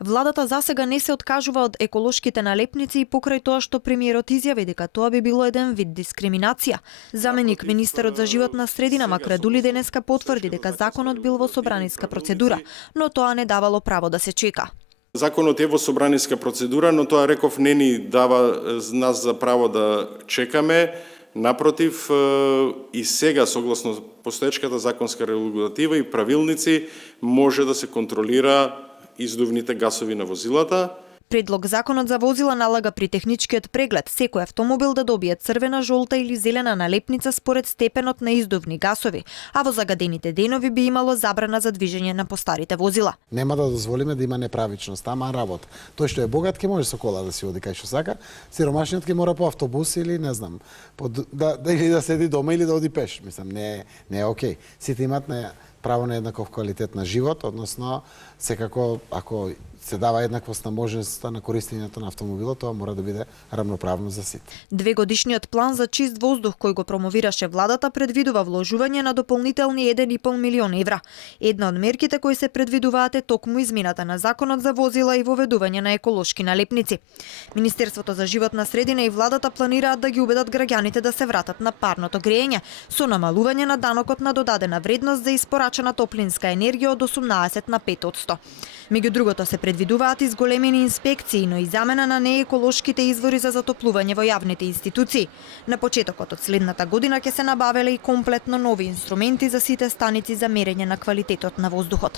Владата засега не се откажува од еколошките налепници и покрај тоа што премиерот изјави дека тоа би било еден вид дискриминација. Заменик министерот за животна средина Макрадули денеска потврди дека законот бил во собраниска процедура, но тоа не давало право да се чека. Законот е во собраниска процедура, но тоа реков не ни дава нас за право да чекаме. Напротив, и сега, согласно постоечката законска регулатива и правилници, може да се контролира издувните гасови на возилата. Предлог законот за возила налага при техничкиот преглед секој автомобил да добие црвена, жолта или зелена налепница според степенот на издувни гасови, а во загадените денови би имало забрана за движење на постарите возила. Нема да дозволиме да има неправичност, ама работа. Тој што е богат ќе може со кола да си оди кај што сака, сиромашниот ќе мора по автобус или не знам, или да седи дома или да оди пеш. Мислам, не е окей. Сите имат право на еднаков квалитет на живот, односно секако ако се дава еднаквост на можноста на користењето на автомобилот, тоа мора да биде рамноправно за сите. Двегодишниот план за чист воздух кој го промовираше владата предвидува вложување на дополнителни 1,5 милион евра. Една од мерките кои се предвидуваат е токму измената на законот за возила и воведување на еколошки налепници. Министерството за животна средина и владата планираат да ги убедат граѓаните да се вратат на парното грејење со намалување на данокот на додадена вредност за испорачена топлинска енергија од 18 на 5%. Меѓу другото се предвидуваат изголемени инспекции, но и замена на нееколошките извори за затоплување во јавните институции. На почетокот од следната година ќе се набавеле и комплетно нови инструменти за сите станици за мерење на квалитетот на воздухот.